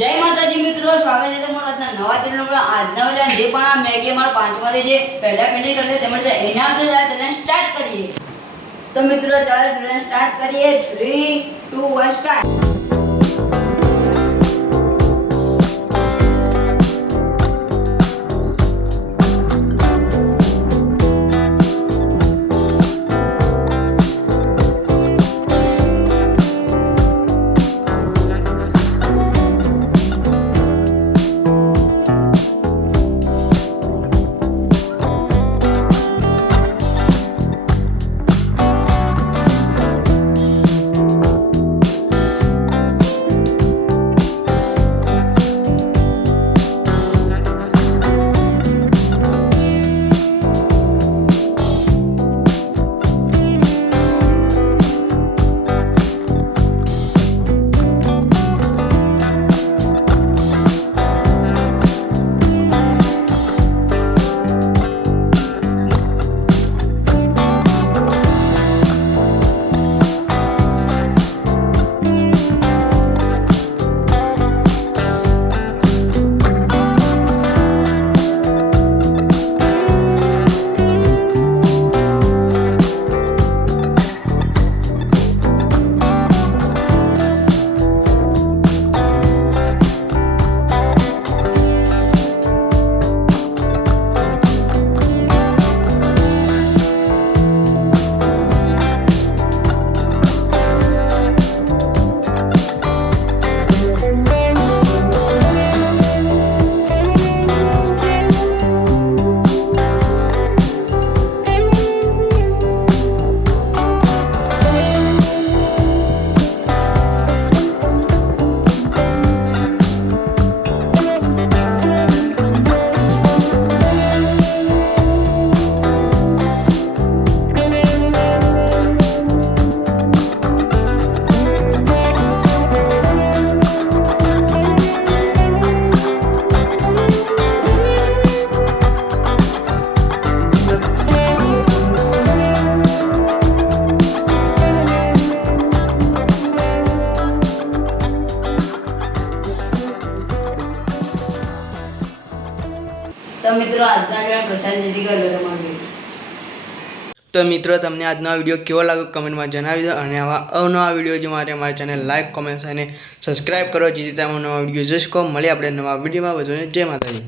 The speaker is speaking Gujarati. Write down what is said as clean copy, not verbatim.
જય માતાજી મિત્રો, સ્વાગત છે તમારું આજના નવા ચેનલ પર। આજના વિડિયો જે પણ આ મેગી અમારા પાંચમાંથી જે પહેલા પેન્ડિંગ કરશે તેમણે છે એના આગળ ચેલેન્જ સ્ટાર્ટ કરીએ। તો મિત્રો ચાલો ચેલેન્જ સ્ટાર્ટ કરીએ। 3 2 1 સ્ટાર્ટ। તો મિત્રો આજના વિડિયો પ્રસાદ જીતી ગયો તમારો। તો મિત્રો તમને આજનો વિડીયો કેવો લાગ્યો કમેન્ટમાં જણાવી દો અને આવા અવનવા વિડીયો જે માટે અમારી ચેનલ લાઈક કોમેન્ટ અને સબસ્ક્રાઈબ કરો જેથી તમે નવા વિડીયો જોઈ શકો। મળીએ આપણે નવા વિડીયોમાં। વધુને જય માતાજી।